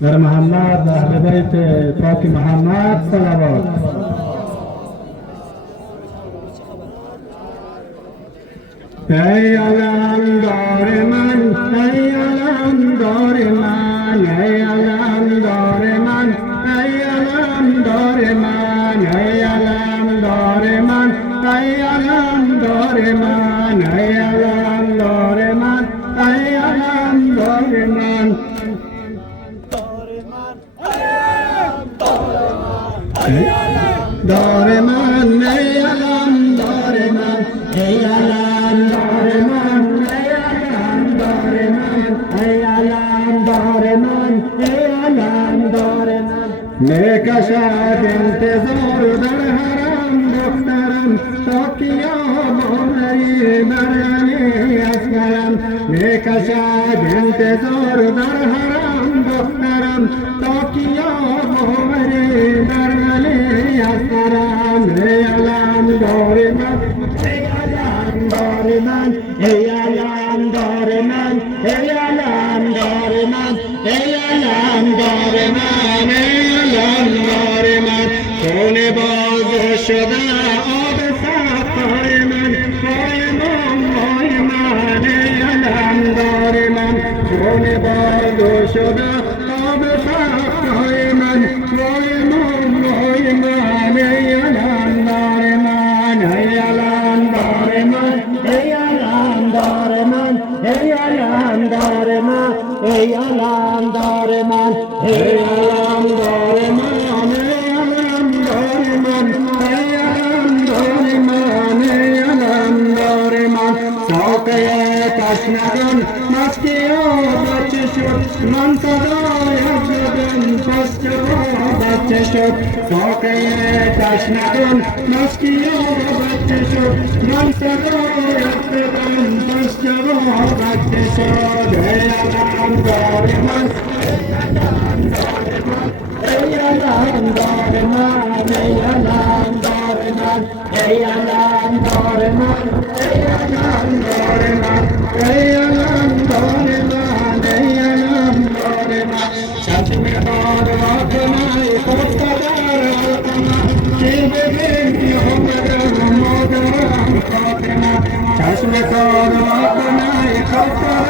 در محمد اهل بیت پاک محمد صلوات. ای علمدار من، ای علمدار من، ای علمدار من، ای علمدار من، ای علمدار من، ای علمدار من، ای علمدار من، ای علمدار من، دار من، ای علمدار من، ای علمدار من، ای علمدار من، ای علمدار من، ای علمدار من. میکشد انتظار در حرم دخترم تا قیامتی بر علی اصغرم. میکشد انتظار در حرم دخترم تا قیامتی بر علی اصغرم. ای علمدار من، ای علمدار من، ای علمدار من، ای علمدار من، ای علمدار من، ای علمدار من. خون باز شده آب صفای من، وای من، وای من، ای علمدار من. خون باز شده آب صفای من، وای من، وای من، ای علمدار من، ای علمدار من، ای علمدار من، ای علمدار من، ای علمدار من، ای علمدار من، ای علمدار من، ای علمدار من، ای علمدار من. ساقه تشنگان مستی بچه شد، من صدای زدم پس جواب بچه شد. ساقه تشنگان مستی بچه شد، من صدای زدم پس جواب بچه شد. ای علمدار من، ای علمدار من، ای علمدار من، ای علمدار من، ای علمدار من، ای علمدار من، ای علمدار من، ای علمدار من. چشم باد واکنای خود قدر القمر که ببینی آمدم مادرم فاطمه. چشم باد واکنای خود قدر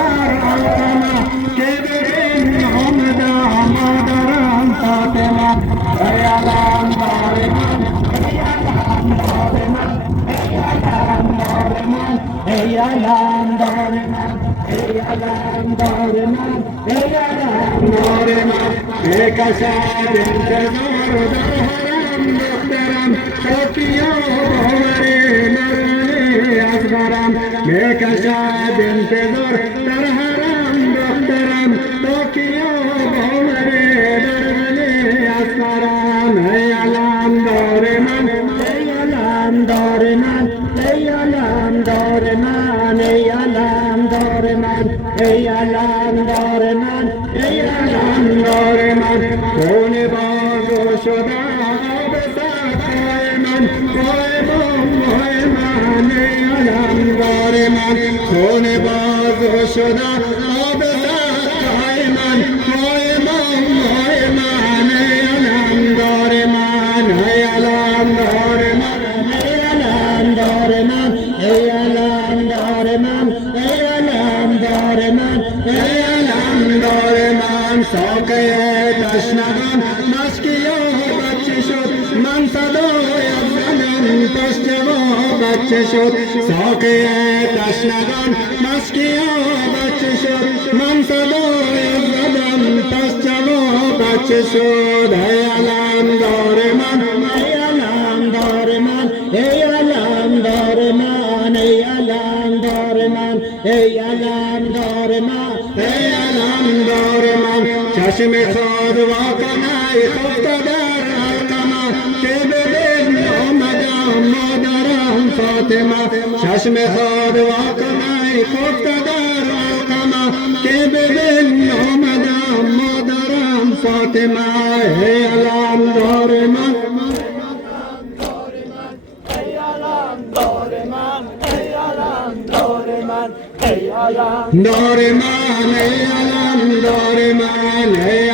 القمر که ببینی آمدم مادرم فاطمه. ای علمدار من، ای علمدار من، ای علمدار من، ای علمدار من، ای علمدار من، ای علمدار من. میکشد انتظار در حرم دخترم تا قیامتی بر علی اصغرم. میکشد انتظار در حرم دخترم تا قیامتی بر علی اصغرم. ای علمدار من، ای علمدار من، ای علمدار من، ای علمدار من، ای علمدار من، ای علمدار من. خون باز شده آب صفای من، وای من، وای من، ای علمدار من. خون باز شده آب صفای من، وای من، وای من، ای علمدار من، ای علمدار من، ای علمدار من، ای علمدار من، ای علمدار من، ای علمدار من. ساقه تشنگان مسکی بچه شد، من صدای زدم پس جواب بچه شد. ساقه تشنگان مسکی بچه شد، من صدای زدم پس جواب بچه شد. ای علمدار من، ای علمدار من، ای علمدار من، ای علمدار من، ای علمدار من، ای علمدار من. چشم خود واکنای خفته در القمر که ببین آمدم مادرم فاطمه. چشم خود واکنای خفته در القمر که ببین آمدم مادرم فاطمه. ای علمدار من، ای علمدار من، ای علمدار من، ای علمدار من، ای علمدار من، ای